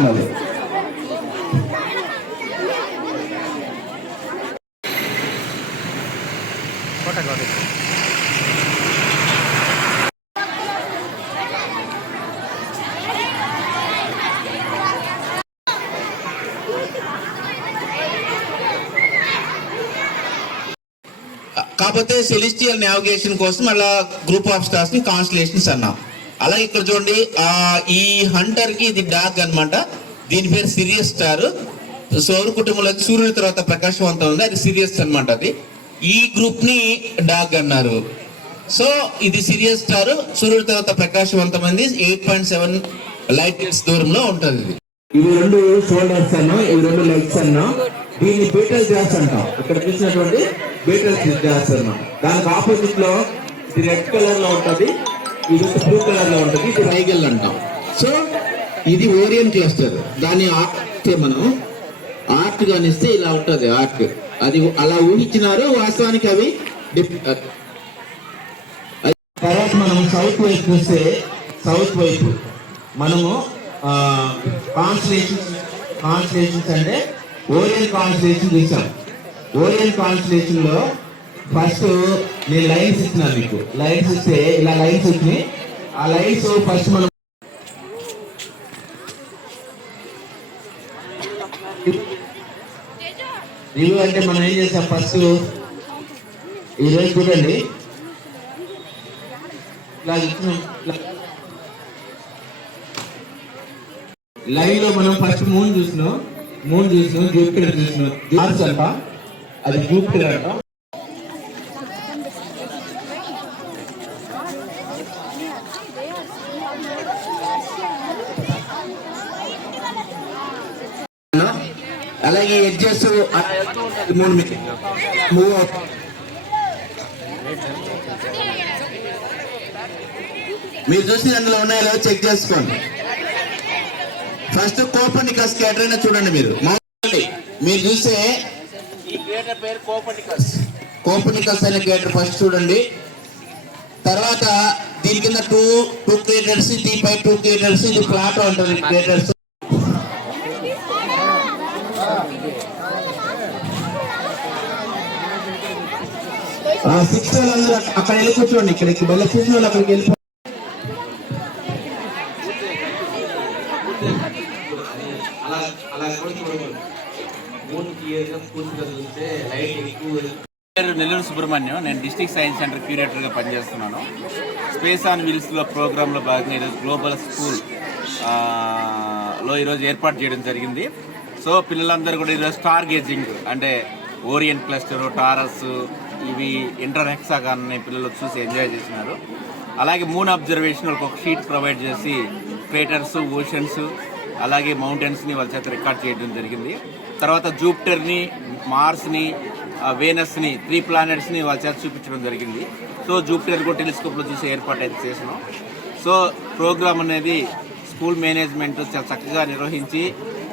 చేస్తున్నారు కాకపోతే celestial navigation కోసం అలా గ్రూప్ ఆఫ్ స్టార్స్ని కాన్స్టలేషన్స్ అన్నాం. అలాగే ఇక్కడ చూడండి ఆ ఈ హంటర్కి ఇది డాగ్ అనమాట దీని పేరు సిరియస్ స్టార్ సౌర కుటుంబంలో సూర్యుడి తర్వాత ప్రకాశవంతం ఉంది అది సిరియస్ అనమాట అది. ఈ గ్రూప్ని డాగ్ అన్నారు. సో ఇది సిరియస్ స్టార్ సూర్యుడి తర్వాత ప్రకాశవంతమైంది eight point seven light years దూరంలో ఉంటుంది ఇది. ఇవి రెండు షోల్డర్స్ అన్నా ఇవి రెండు లెగ్స్ అన్నా. దీన్ని బీటల్ జాస్ అంటాం. ఇక్కడ చూసినటువంటి బీటల్ జాస్ అన్నా. దానికి ఆపోజిట్లో ఇది రెడ్ కలర్లో ఉంటది. ఇది బ్లూ కలర్లో ఉంటుంది ఇది రైగల్ అంటాం. సో ఇది ఓరియన్ క్లస్టర్ దాన్ని ఆర్ట్ మనం ఆర్ట్ కానిస్తే ఇలా ఉంటుంది ఆర్ట్ అది అలా ఊహించినారు వాస్తవానికి అవి తర్వాత మనం సౌత్ వైపు చూస్తే సౌత్ వైపు మనము కాన్స్టలేషన్స్ కాన్స్టలేషన్స్ అంటే ఓరియన్ కాన్స్టలేషన్ చూసాం. ఓరియన్ కాన్స్టలేషన్లో ఫస్ట్ నేను లైన్స్ ఇస్తున్నాను మీకు లైన్స్ ఇస్తే ఇలా లైన్స్ వచ్చినాయి. ఆ లైన్స్ ఫస్ట్ మనం రివ్యూ అంటే మనం ఏం చేసాం ఫస్ట్ ఈరోజు చూడండి. ఇలా చూస్తున్నాం లైవ్లో మనం ఫస్ట్ మూన్ చూసినాం. మూన్ చూసినాం. జూపిటర్ చూసినాం. మార్స్ అంట అది జూపిటర్ అంట. అలాగే ఎడ్జెస్ మూడు మూవ్ మీరు చూసి అందులో ఉన్నాయో లేదో చెక్ చేసుకోండి. ఫస్ట్ కోపనికస్ అయినా చూడండి మీరు. మీరు చూస్తే ఈ అయిన పేరు కోపనికస్ కోపనికస్ అనే క్రియేటర్ ఫస్ట్ చూడండి. తర్వాత దీని కింద టూ టూ క్రియేటర్స్ దీనిపై టూ క్రియేటర్స్ ఇది ప్లాట్ ఉంటుంది. క్రియేటర్స్ సిక్స్ అందరూ అక్కడ వెళ్ళి కూర్చోండి. ఇక్కడికి వెళ్ళి కూర్చోండి వాళ్ళు అక్కడికి వెళ్ళి పేరు నెల్లూరు సుబ్రహ్మణ్యం. నేను డిస్ట్రిక్ట్ సైన్స్ సెంటర్ క్యూరేటర్గా పనిచేస్తున్నాను. స్పేస్ ఆన్ వీల్స్లో ప్రోగ్రాంలో భాగంగా ఈరోజు గ్లోబల్ స్కూల్లో ఈరోజు ఏర్పాటు చేయడం జరిగింది. సో పిల్లలందరూ కూడా ఈరోజు స్టార్ గేజింగ్ అంటే ఓరియంట్ క్లస్టర్ టారస్ ఇవి ఇంటర్ హెక్సాగాన్ పిల్లలు చూసి ఎంజాయ్ చేసినారు అలాగే మూన్ అబ్జర్వేషన్ ఒక షీట్ ప్రొవైడ్ చేసి క్రేటర్స్ ఓషన్స్ అలాగే మౌంటైన్స్ని వాళ్ళ చేత రికార్డ్ చేయడం జరిగింది. తర్వాత జూపిటర్ని మార్స్ని వేనస్ని త్రీ ప్లానెట్స్ని వాళ్ళ చేత చూపించడం జరిగింది. సో జూపిటర్ కూడా టెలిస్కోప్లో చూసి ఏర్పాటు అయితే చేసినాం. సో ప్రోగ్రామ్ అనేది స్కూల్ మేనేజ్మెంట్ చాలా చక్కగా నిర్వహించి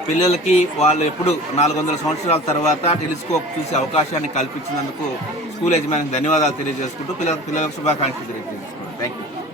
పిల్లలకి వాళ్ళు ఎప్పుడు నాలుగు వందల సంవత్సరాల తర్వాత టెలిస్కోప్ చూసే అవకాశాన్ని కల్పించినందుకు స్కూల్ యజమానికి ధన్యవాదాలు తెలియజేసుకుంటూ పిల్లలకు పిల్లలకు శుభాకాంక్షలు తెలియజేసుకుంటాం థ్యాంక్ యూ